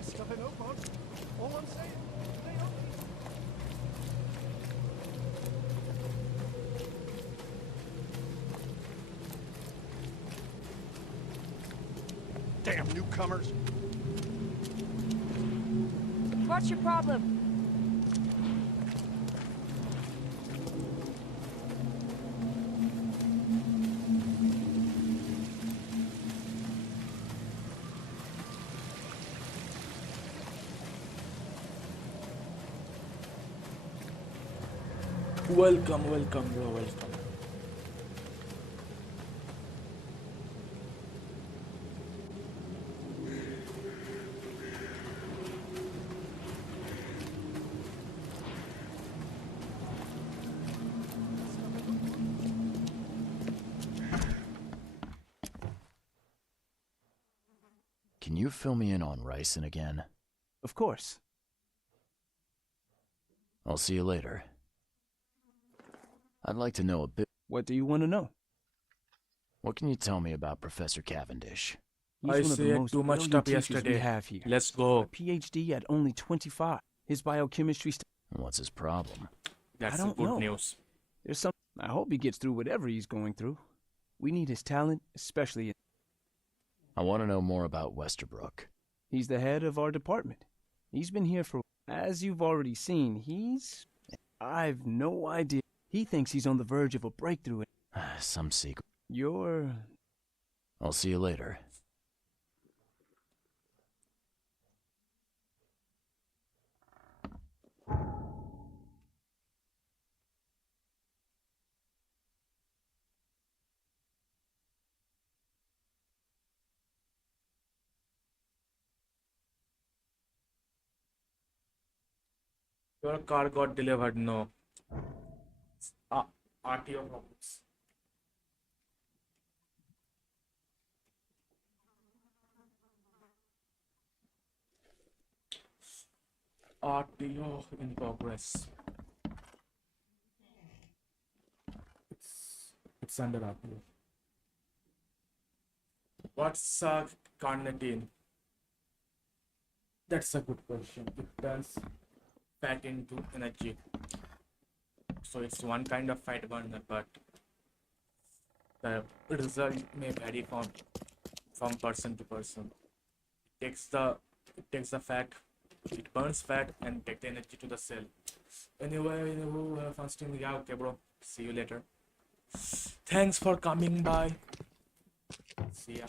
Best stuff in Oakmont. All I'm saying. They are. Damn newcomers. What's your problem? Welcome, welcome, bro, welcome. Can you fill me in on Ryson again? Of course. I'll see you later. I'd like to know a bit. What do you want to know? What can you tell me about Professor Cavendish? He's I one of the said most too much brilliant stuff teachers yesterday. we have here. Let's go. A PhD at only 25. His biochemistry What's his problem? That's I don't good know. news. There's some. I hope he gets through whatever he's going through. We need his talent, especially. I want to know more about Westerbrook. He's the head of our department. He's been here for. As you've already seen, I've no idea. He thinks he's on the verge of a breakthrough. Some secret. I'll see you later. Your car got delivered. No. RTO problems. RTO in progress. It's under RTO. What's carnitine? That's a good question. It turns fat into energy. So it's one kind of fat burner, but the result may vary from person to person. It takes the fat, it burns fat and takes the energy to the cell. Anyway, have fun stream. Yeah, okay, bro. See you later. Thanks for coming by. See ya.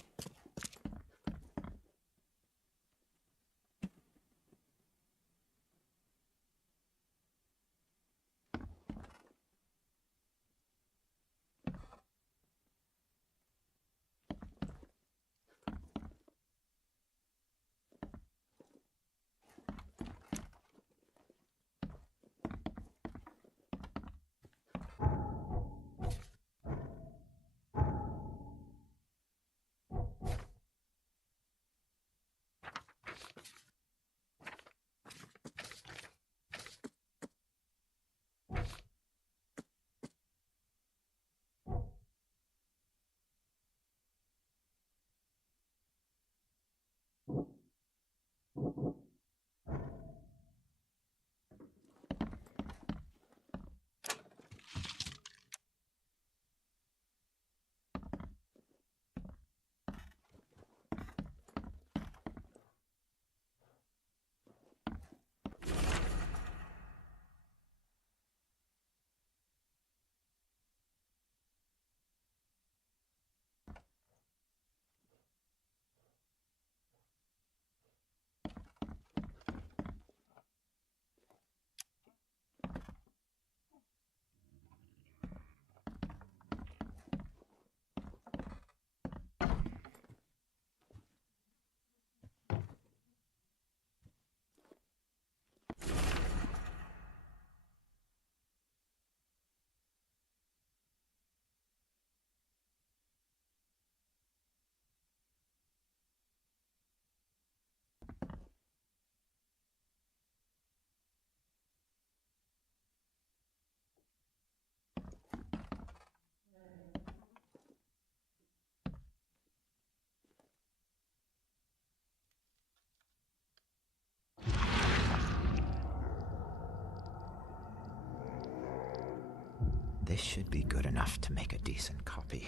This should be good enough to make a decent copy.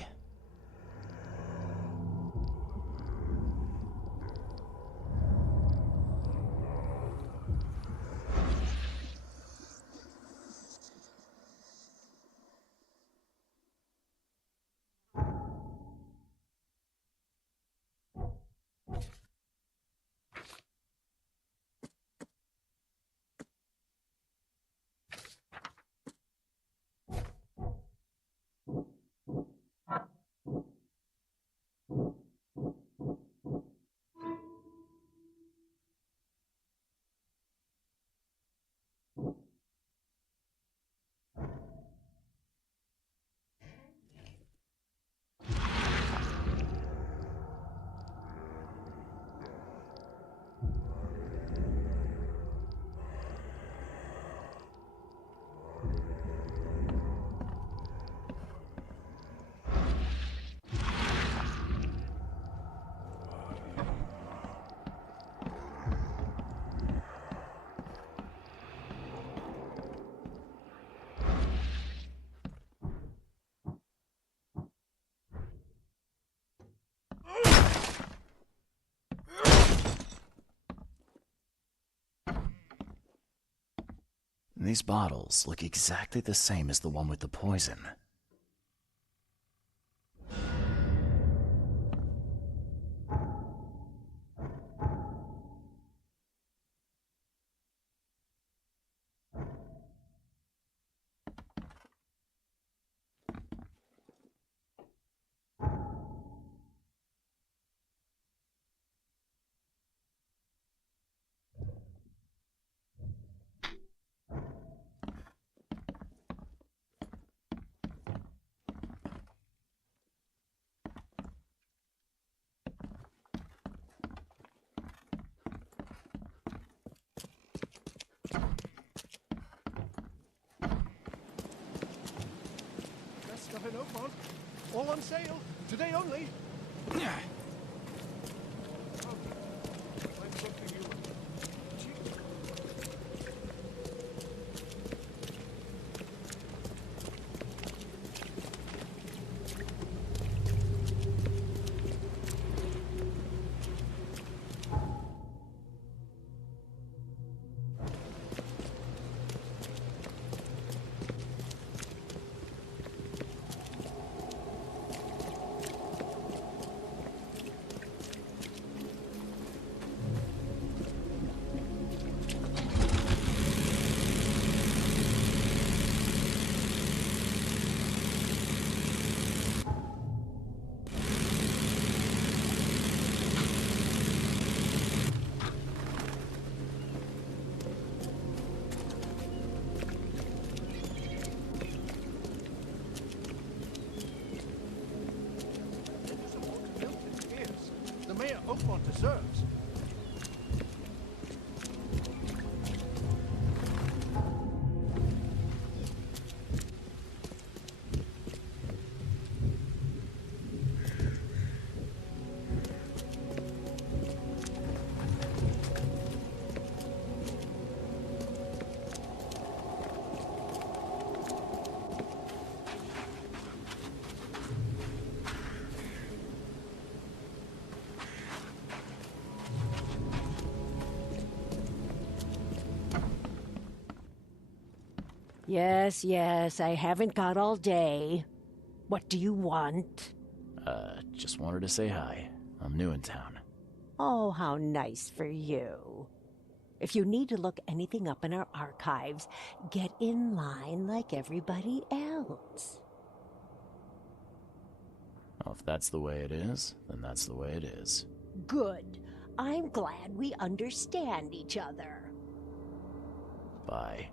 These bottles look exactly the same as the one with the poison. Best stuff in Oakmont. All on sale. Today only. Find something you cheap. The mayor Oakmont deserves. Yes, yes, I haven't got all day. What do you want? Just wanted to say hi. I'm new in town. Oh, how nice for you. If you need to look anything up in our archives, get in line like everybody else. Well, if that's the way it is, then that's the way it is. Good. I'm glad we understand each other. Bye.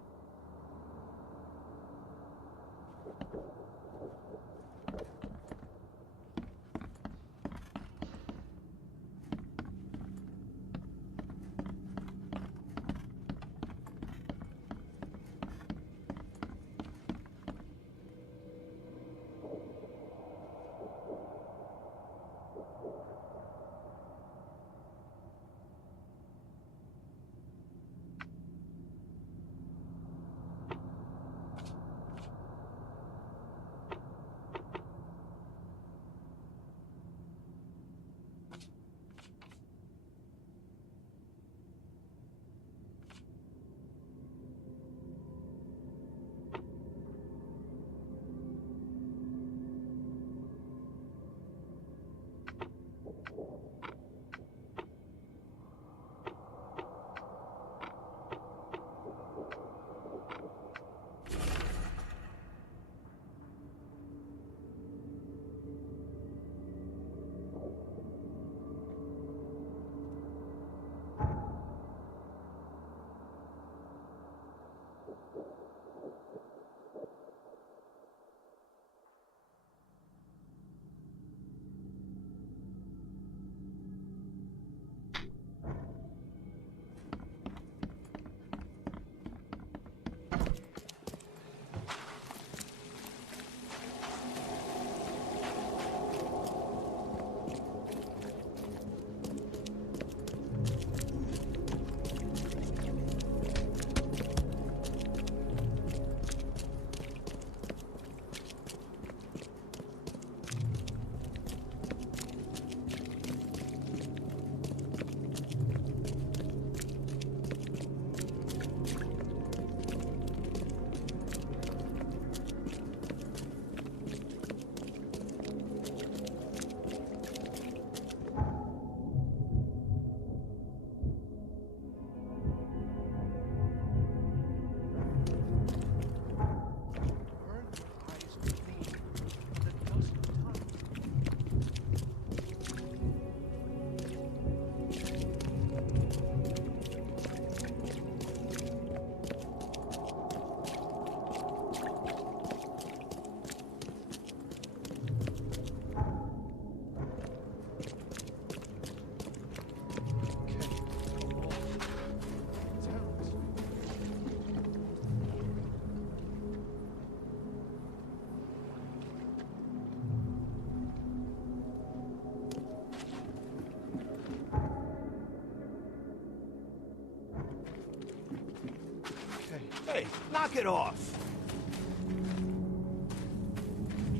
Hey, knock it off!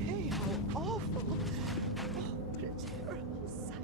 Hey, how awful. Oh, what a terrible sight.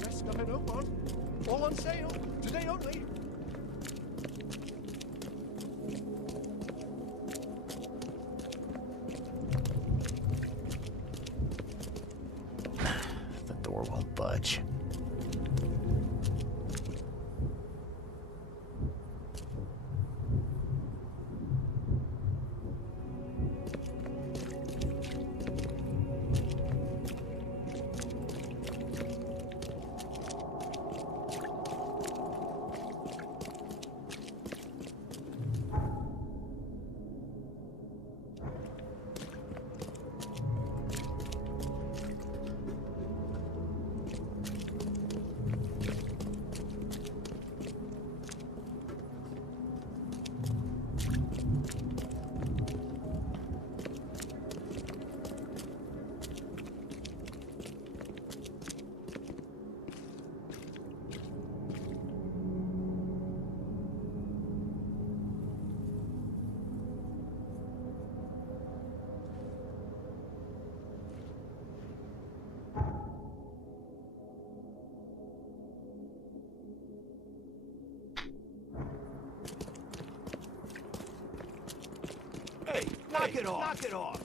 Best stuff in Oakmont. All on sale. Today only. The door won't budge. Hey, knock it off! Knock it off!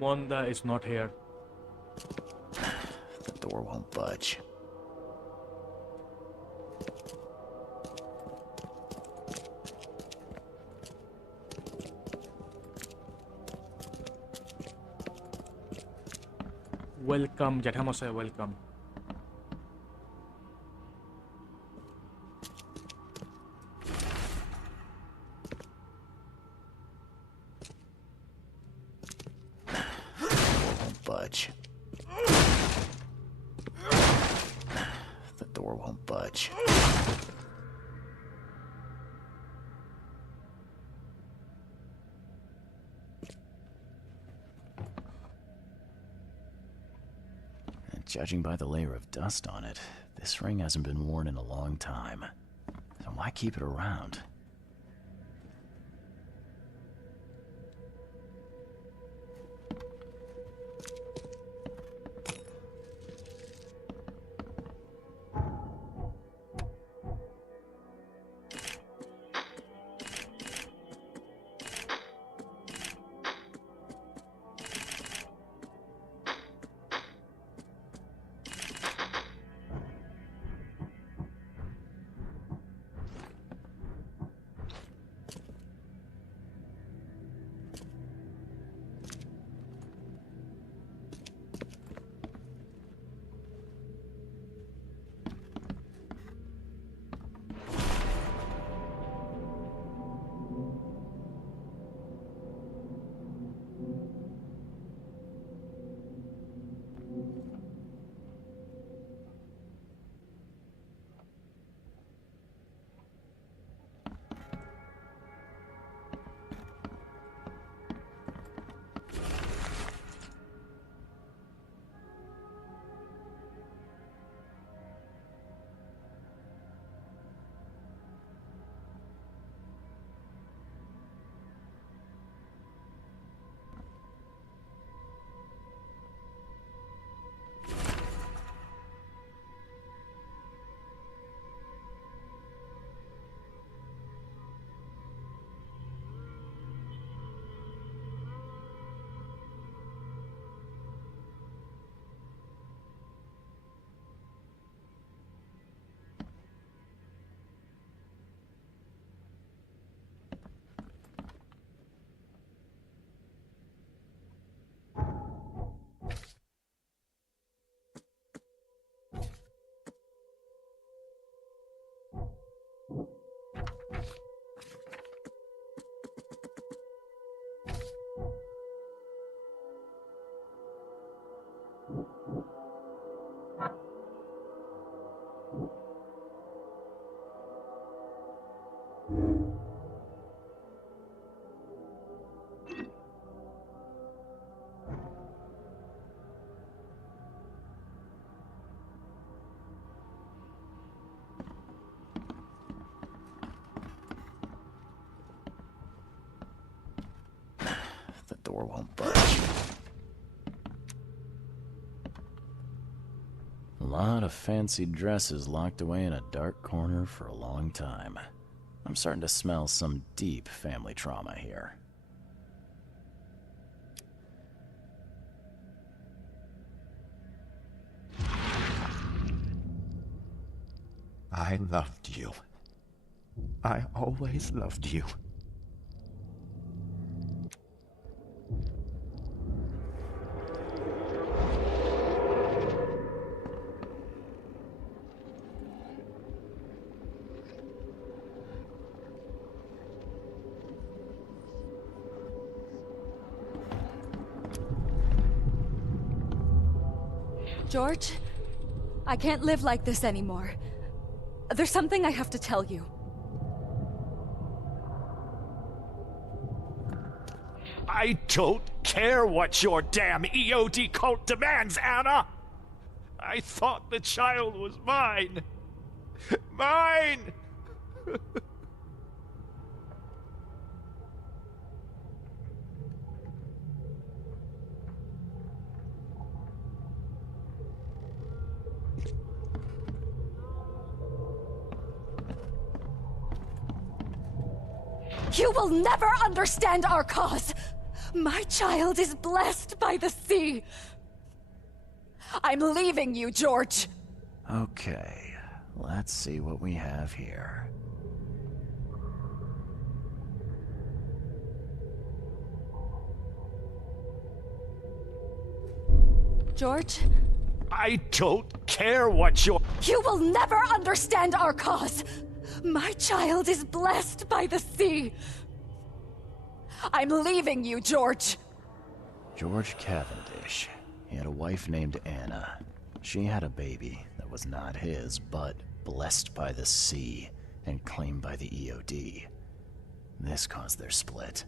Kumonda is not here. The door won't budge. Welcome, Jatamose, welcome. Won't budge. The door won't budge. And judging by the layer of dust on it, this ring hasn't been worn in a long time. So why keep it around? The door won't budge. A lot of fancy dresses locked away in a dark corner for a long time. I'm starting to smell some deep family trauma here. I loved you. I always loved you. George, I can't live like this anymore. There's something I have to tell you. I don't care what your damn EOD cult demands, Anna! I thought the child was mine. Mine! You will never understand our cause! My child is blessed by the sea. I'm leaving you, George. Okay, let's see what we have here. George? I don't care what your... You will never understand our cause. My child is blessed by the sea. I'm leaving you, George. George Cavendish. He had a wife named Anna. She had a baby that was not his, but blessed by the sea and claimed by the EOD. This caused their split.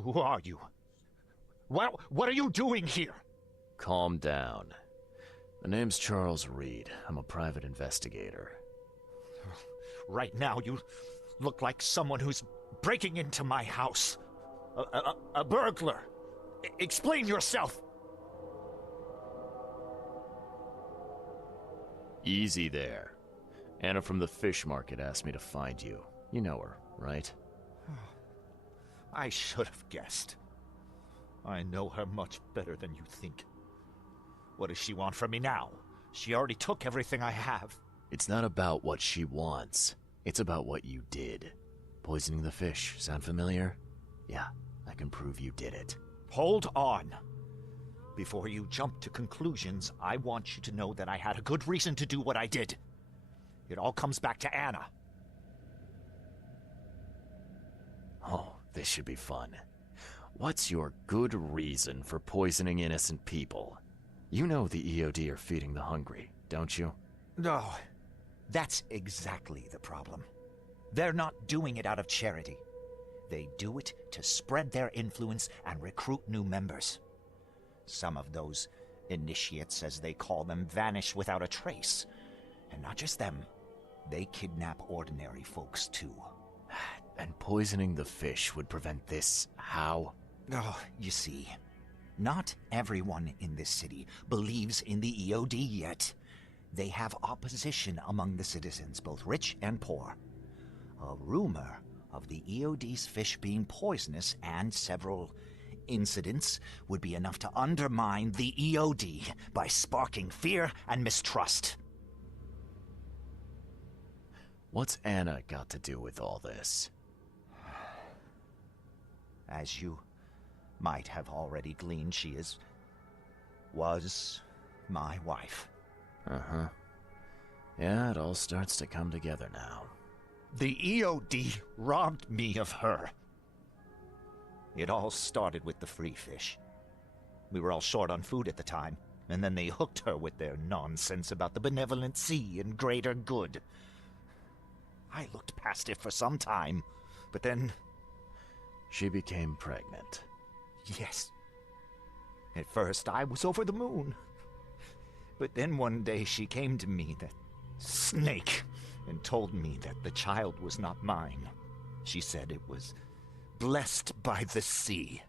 Who are you? What are you doing here? Calm down. My name's Charles Reed. I'm a private investigator. Right now, you look like someone who's breaking into my house. A burglar. Explain yourself. Easy there. Anna from the fish market asked me to find you. You know her, right? I should have guessed. I know her much better than you think. What does she want from me now? She already took everything I have. It's not about what she wants. It's about what you did. Poisoning the fish. Sound familiar? Yeah, I can prove you did it. Hold on. Before you jump to conclusions, I want you to know that I had a good reason to do what I did. It all comes back to Anna. Oh, this should be fun. What's your good reason for poisoning innocent people? You know the EOD are feeding the hungry, don't you? No, that's exactly the problem. They're not doing it out of charity. They do it to spread their influence and recruit new members. Some of those initiates, as they call them, vanish without a trace. And not just them, they kidnap ordinary folks too. And poisoning the fish would prevent this how? Oh, you see, not everyone in this city believes in the EOD yet. They have opposition among the citizens, both rich and poor. A rumor of the EOD's fish being poisonous and several incidents would be enough to undermine the EOD by sparking fear and mistrust. What's Anna got to do with all this? As you might have already gleaned, she was my wife. Uh-huh. Yeah, it all starts to come together now. The EOD robbed me of her. It all started with the free fish. We were all short on food at the time, and then they hooked her with their nonsense about the benevolent sea and greater good. I looked past it for some time, but then... She became pregnant. Yes. At first, I was over the moon. But then one day she came to me, that snake, and told me that the child was not mine. She said it was blessed by the sea,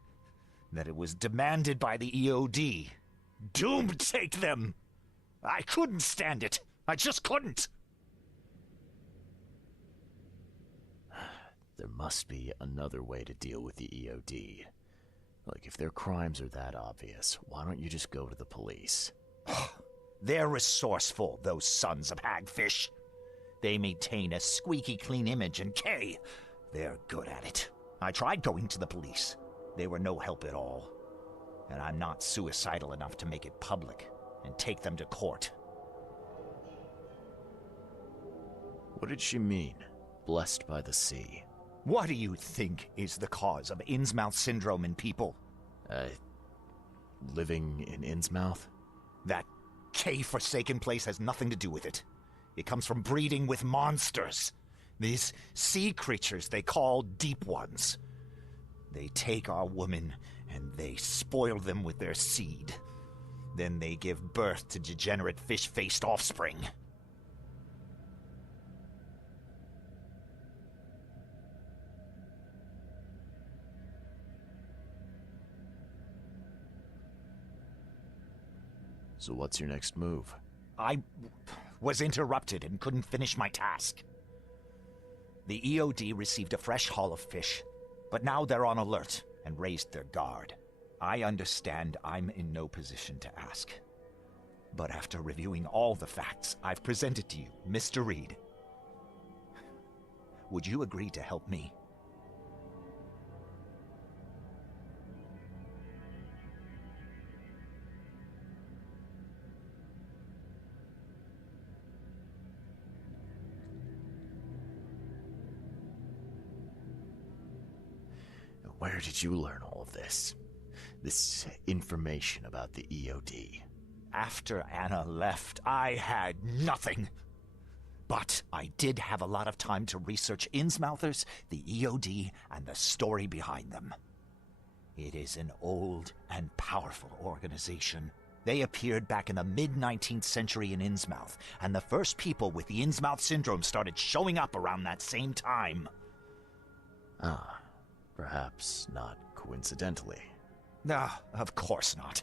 that it was demanded by the EOD. Doomed take them! I couldn't stand it. I just couldn't. There must be another way to deal with the EOD. Like, if their crimes are that obvious, why don't you just go to the police? They're resourceful, those sons of hagfish. They maintain a squeaky clean image, and they're good at it. I tried going to the police. They were no help at all. And I'm not suicidal enough to make it public and take them to court. What did she mean? Blessed by the sea. What do you think is the cause of Innsmouth syndrome in people? Living in Innsmouth? That cave-forsaken place has nothing to do with it. It comes from breeding with monsters. These sea creatures they call Deep Ones. They take our women and they spoil them with their seed. Then they give birth to degenerate fish-faced offspring. So what's your next move? I was interrupted and couldn't finish my task. The EOD received a fresh haul of fish, but now they're on alert and raised their guard. I understand I'm in no position to ask. But after reviewing all the facts I've presented to you, Mr. Reed, would you agree to help me? Where did you learn all of this? This information about the EOD? After Anna left, I had nothing. But I did have a lot of time to research Innsmouthers, the EOD, and the story behind them. It is an old and powerful organization. They appeared back in the mid-19th century in Innsmouth, and the first people with the Innsmouth syndrome started showing up around that same time. Ah. Perhaps not coincidentally. No, of course not.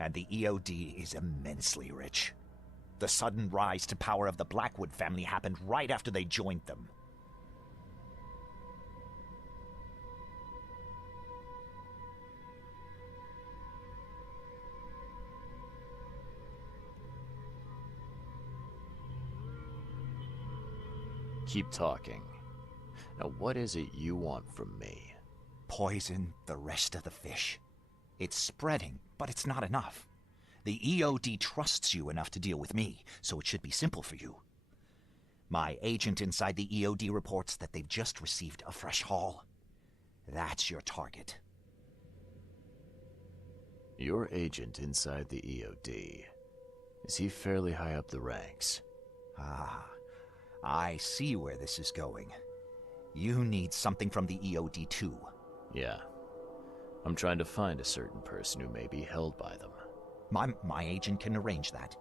And the EOD is immensely rich. The sudden rise to power of the Blackwood family happened right after they joined them. Keep talking. Now, what is it you want from me? Poison the rest of the fish. It's spreading, but it's not enough. The EOD trusts you enough to deal with me, so it should be simple for you. My agent inside the EOD reports that they've just received a fresh haul. That's your target. Your agent inside the EOD. Is he fairly high up the ranks? Ah, I see where this is going. You need something from the EOD too. Yeah. I'm trying to find a certain person who may be held by them. My agent can arrange that.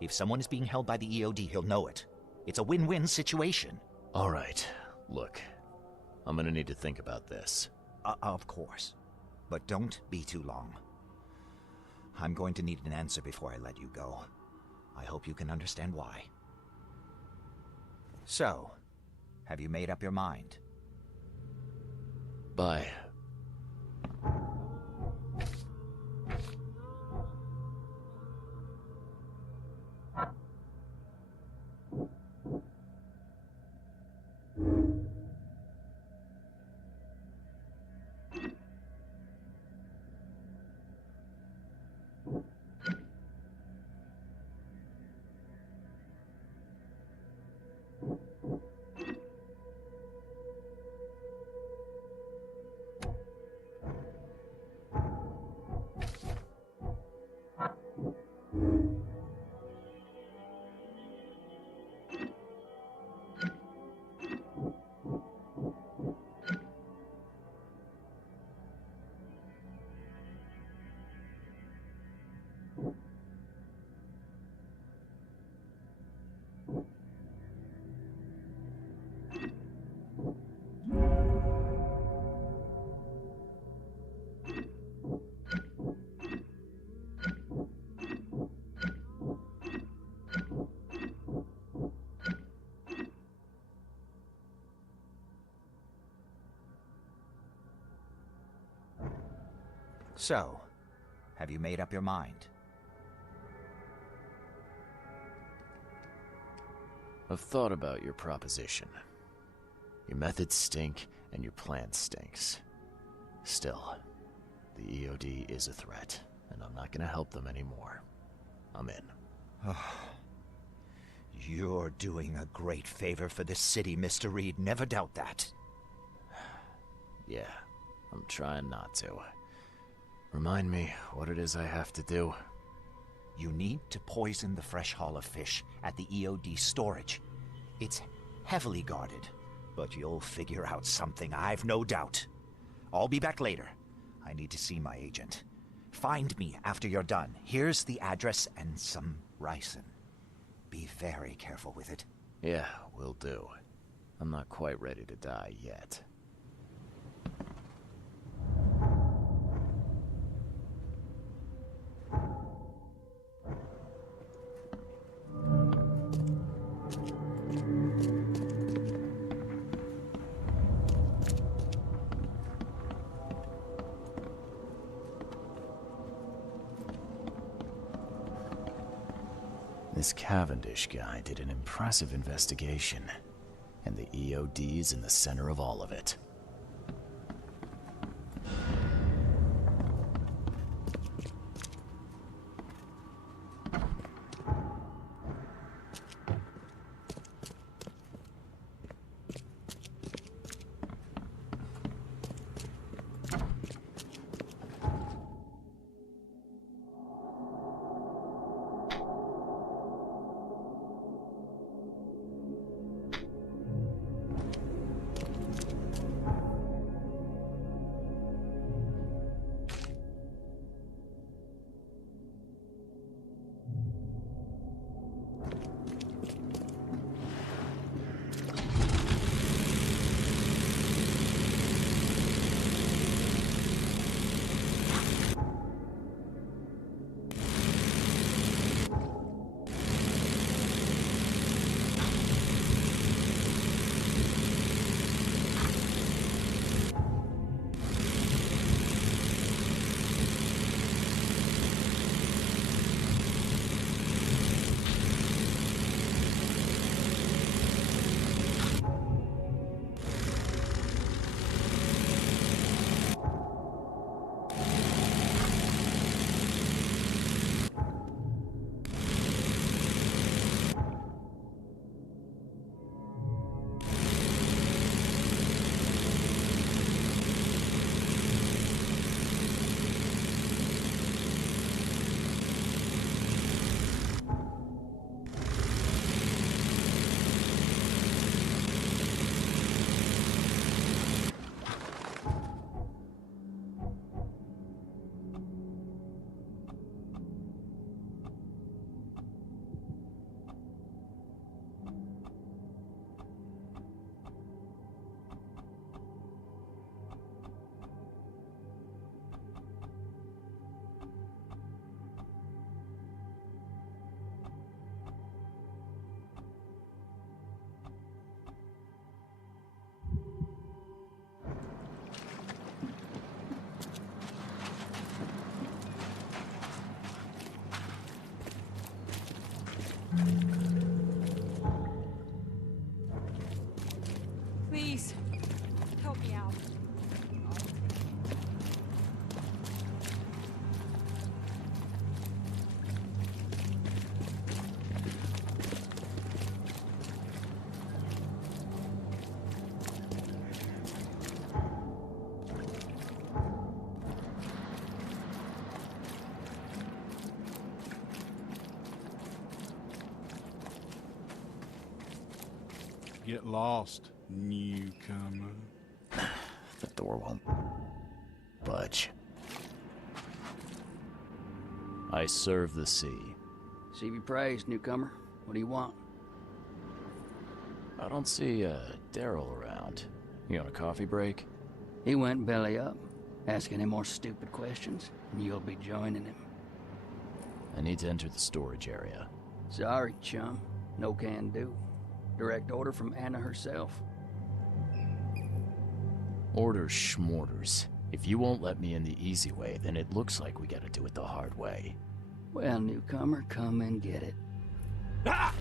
If someone is being held by the EOD, he'll know it. It's a win-win situation. All right. Look, I'm gonna need to think about this. Of course. But don't be too long. I'm going to need an answer before I let you go. I hope you can understand why. So, have you made up your mind? Bye. So, have you made up your mind? I've thought about your proposition. Your methods stink, and your plan stinks. Still, the EOD is a threat, and I'm not gonna help them anymore. I'm in. You're doing a great favor for this city, Mr. Reed. Never doubt that. Yeah, I'm trying not to. Remind me what it is I have to do. You need to poison the fresh haul of fish at the EOD storage. It's heavily guarded, but you'll figure out something, I've no doubt. I'll be back later. I need to see my agent. Find me after you're done. Here's the address and some ricin. Be very careful with it. Yeah, will do. I'm not quite ready to die yet. This Cavendish guy did an impressive investigation, and the EOD's in the center of all of it. Please, help me out. Get lost, newcomer. The door won't budge. I serve the sea. Sea be praised, newcomer. What do you want? I don't see Daryl around. You on a coffee break? He went belly up. Ask any more stupid questions, and you'll be joining him. I need to enter the storage area. Sorry, chum. No can do. Direct order from Anna herself. Orders schmorders. If you won't let me in the easy way, then it looks like we gotta do it the hard way. Well, newcomer, come and get it. Ah!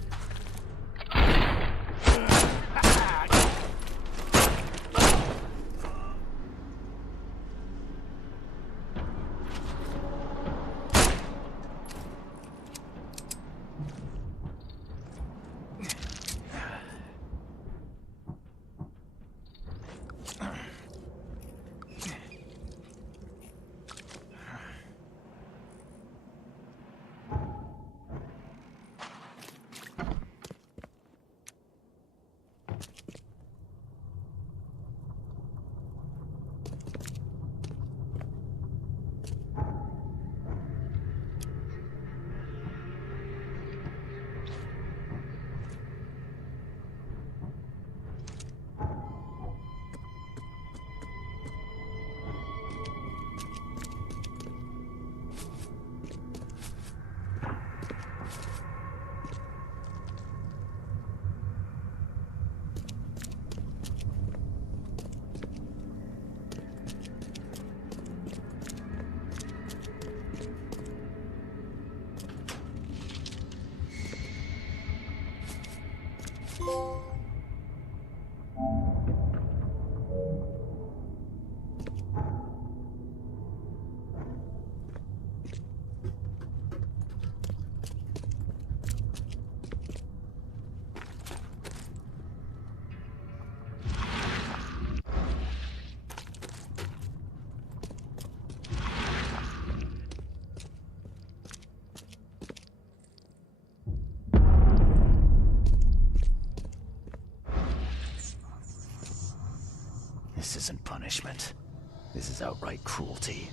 This isn't punishment. This is outright cruelty.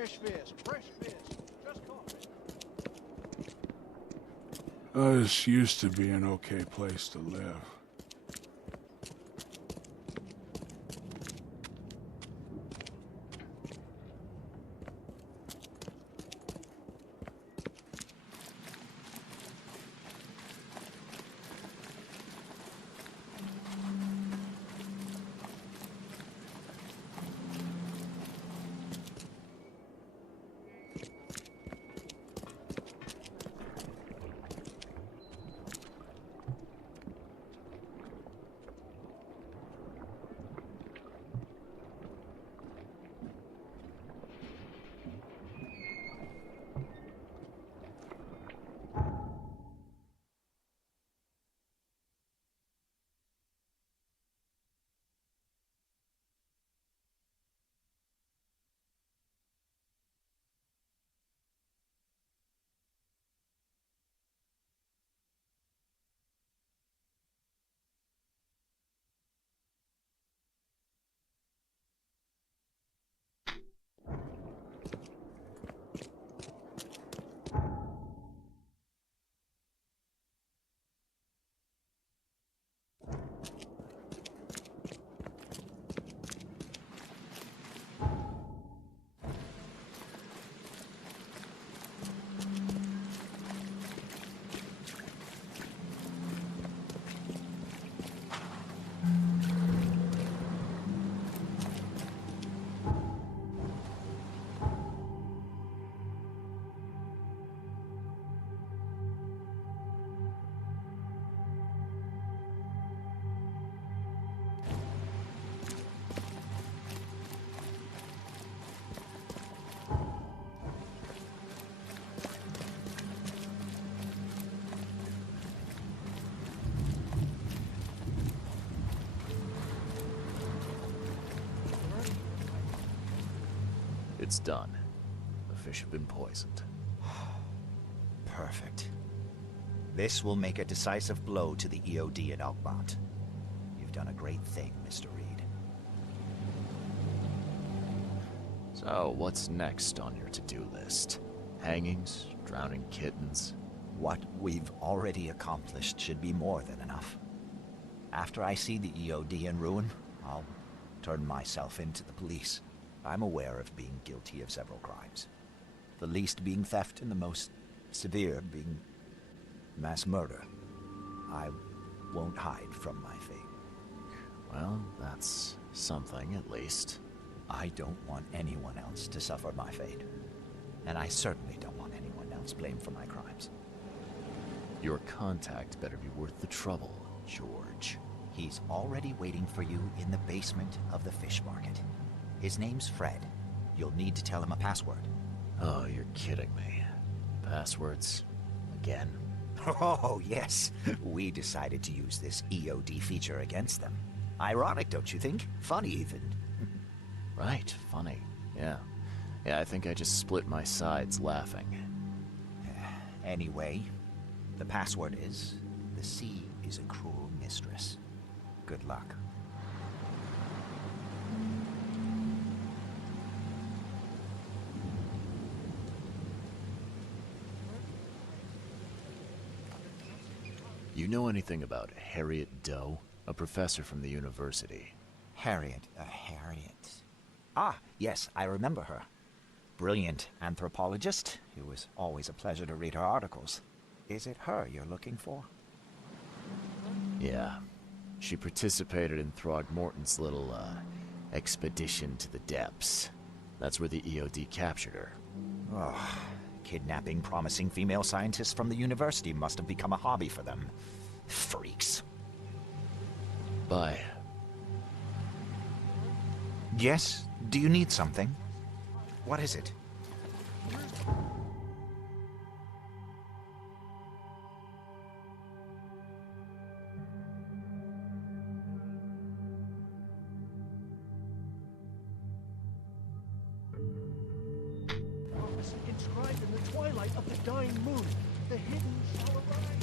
Fresh fish, fresh fish. Just caught it. This used to be an okay place to live. It's done. The fish have been poisoned. Perfect. This will make a decisive blow to the EOD at Oakmont. You've done a great thing, Mr. Reed. So, what's next on your to-do list? Hangings? Drowning kittens? What we've already accomplished should be more than enough. After I see the EOD in ruin, I'll turn myself into the police. I'm aware of being guilty of several crimes. The least being theft and the most severe being mass murder. I won't hide from my fate. Well, that's something at least. I don't want anyone else to suffer my fate. And I certainly don't want anyone else blamed for my crimes. Your contact better be worth the trouble, George. He's already waiting for you in the basement of the fish market. His name's Fred. You'll need to tell him a password. Oh, you're kidding me. Passwords? Again? Oh, yes. We decided to use this EOD feature against them. Ironic, don't you think? Funny, even. Right, funny. Yeah. Yeah, I think I just split my sides laughing. Anyway, the password is, the sea is a cruel mistress. Good luck. You know anything about Harriet Doe? A professor from the university. Harriet. Ah, yes, I remember her. Brilliant anthropologist. It was always a pleasure to read her articles. Is it her you're looking for? Yeah. She participated in Throgmorton's little, expedition to the depths. That's where the EOD captured her. Oh, kidnapping promising female scientists from the university must have become a hobby for them. Freaks. Bye. Yes? Do you need something? What is it? Prophecy inscribed in the twilight of the dying moon. The hidden shall arise.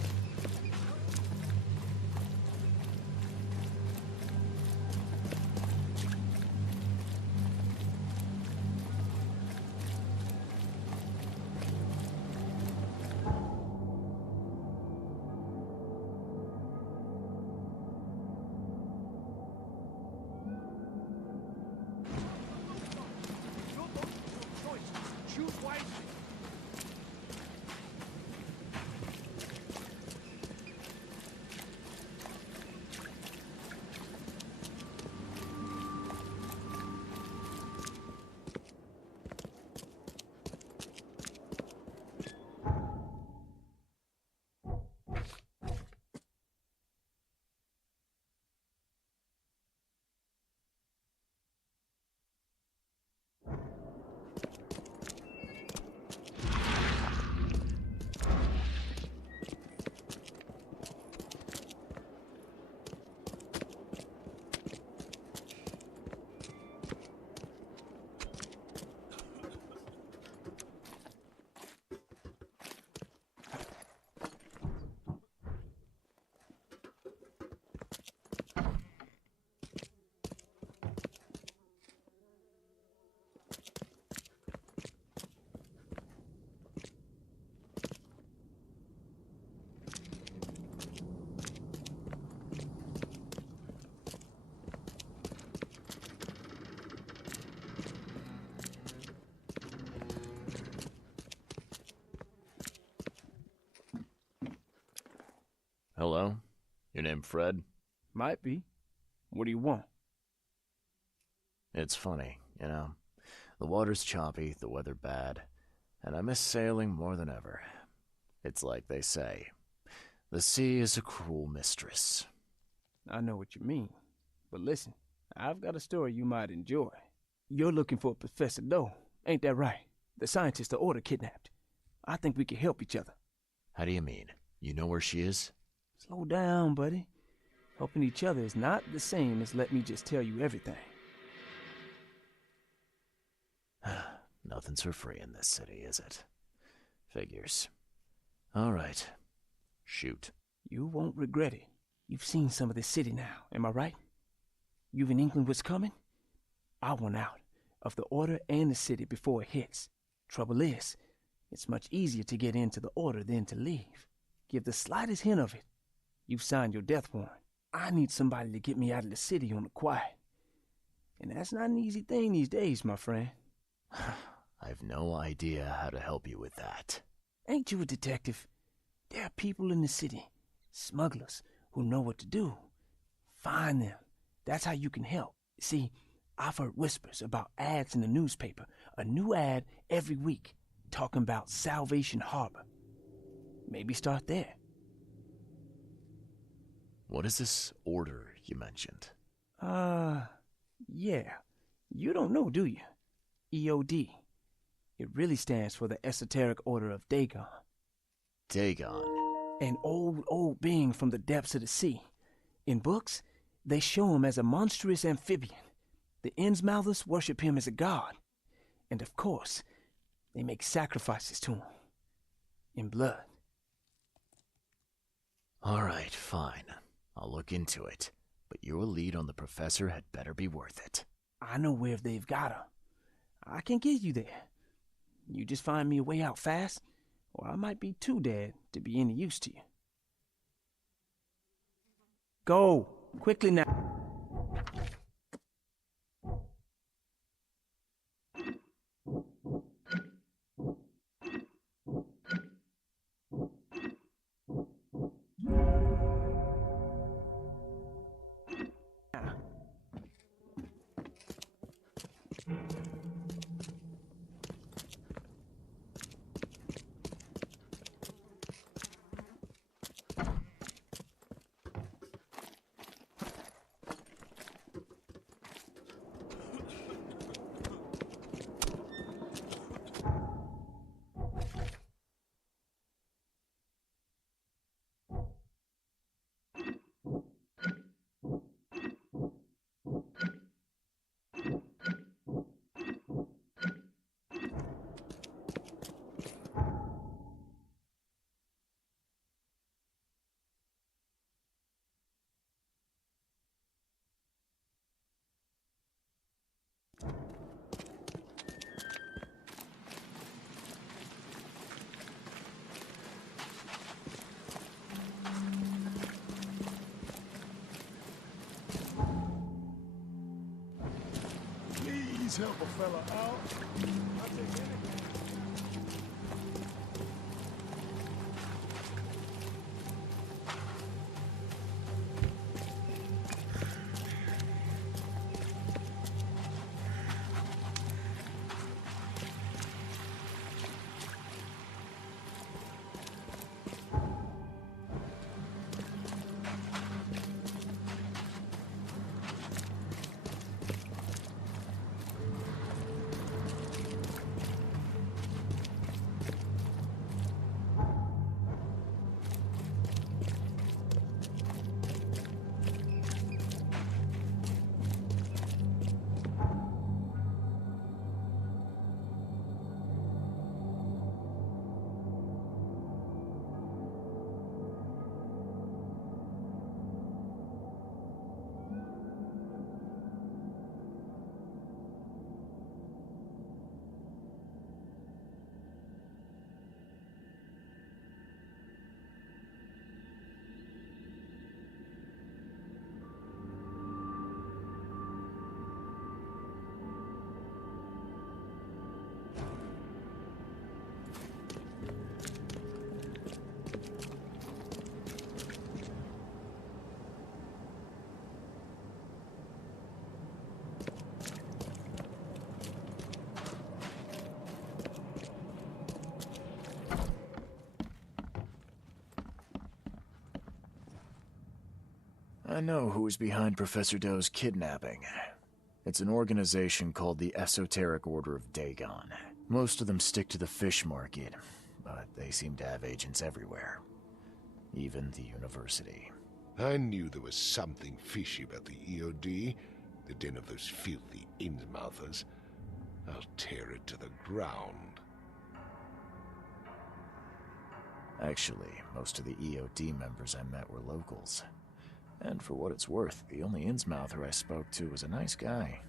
Hello? Your name Fred? Might be. What do you want? It's funny, you know. The water's choppy, the weather bad, and I miss sailing more than ever. It's like they say, the sea is a cruel mistress. I know what you mean. But listen, I've got a story you might enjoy. You're looking for Professor Doe, ain't that right? The scientist the Order kidnapped. I think we can help each other. How do you mean? You know where she is? Slow down, buddy. Helping each other is not the same as let me just tell you everything. Nothing's for free in this city, is it? Figures. All right. Shoot. You won't regret it. You've seen some of this city now, am I right? You've an inkling what's coming? I want out of the Order and the city before it hits. Trouble is, it's much easier to get into the Order than to leave. Give the slightest hint of it, you've signed your death warrant. I need somebody to get me out of the city on the quiet. And that's not an easy thing these days, my friend. I've no idea how to help you with that. Ain't you a detective? There are people in the city, smugglers, who know what to do. Find them. That's how you can help. See, I've heard whispers about ads in the newspaper. A new ad every week, talking about Salvation Harbor. Maybe start there. What is this order you mentioned? Yeah. You don't know, do you? EOD. It really stands for the Esoteric Order of Dagon. Dagon? An old being from the depths of the sea. In books, they show him as a monstrous amphibian. The Innsmouthers worship him as a god. And of course, they make sacrifices to him. In blood. All right, fine. I'll look into it. But your lead on the professor had better be worth it. I know where they've got her. I can get you there. You just find me a way out fast, or I might be too dead to be any use to you. Go! Quickly now! Please help a fella out. I'll take anything. I know who is behind Professor Doe's kidnapping. It's an organization called the Esoteric Order of Dagon. Most of them stick to the fish market, but they seem to have agents everywhere. Even the university. I knew there was something fishy about the EOD, the den of those filthy Innsmouthers. I'll tear it to the ground. Actually, most of the EOD members I met were locals. And for what it's worth, the only Innsmouther I spoke to was a nice guy.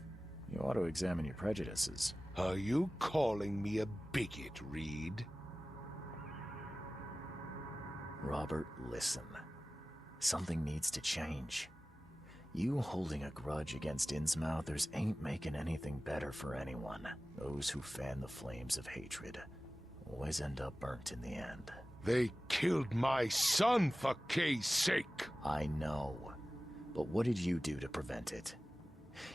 You ought to examine your prejudices. Are you calling me a bigot, Reed? Robert, listen. Something needs to change. You holding a grudge against Innsmouthers ain't making anything better for anyone. Those who fan the flames of hatred always end up burnt in the end. They killed my son, for Kay's sake! I know. But what did you do to prevent it?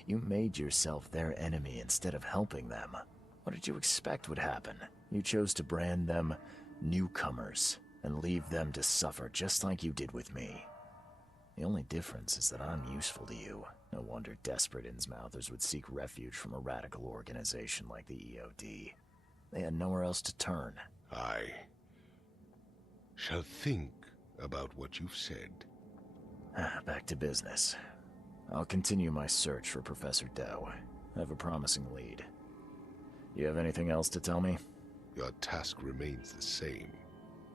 You made yourself their enemy instead of helping them. What did you expect would happen? You chose to brand them newcomers and leave them to suffer just like you did with me. The only difference is that I'm useful to you. No wonder desperate Innsmouthers would seek refuge from a radical organization like the EOD. They had nowhere else to turn. I shall think about what you've said. Back to business. I'll continue my search for Professor Doe. I have a promising lead. You have anything else to tell me? Your task remains the same.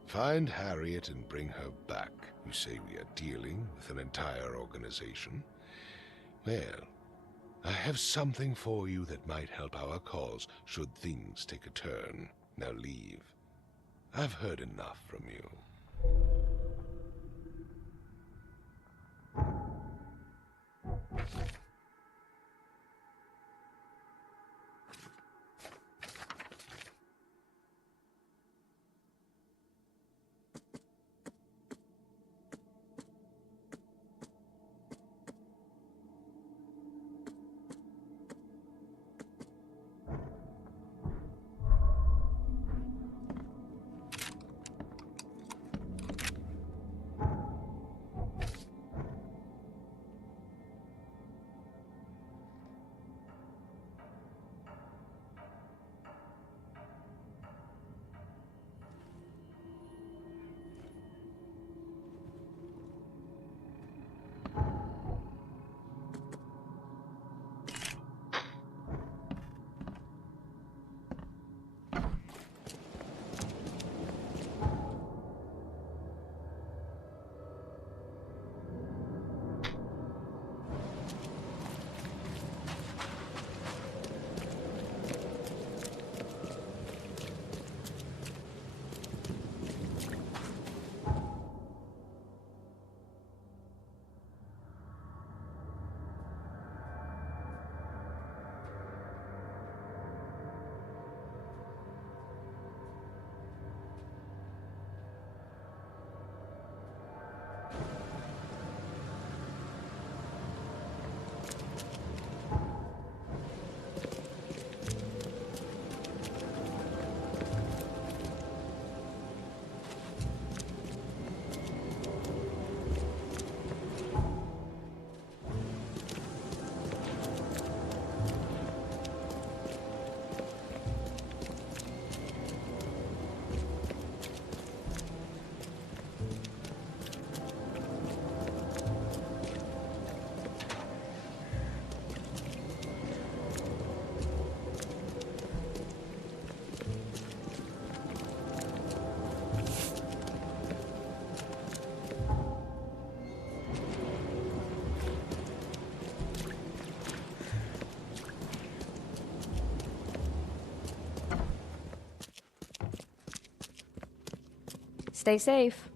Find Harriet and bring her back. You say we are dealing with an entire organization? Well, I have something for you that might help our cause should things take a turn. Now leave. I've heard enough from you. Stay safe.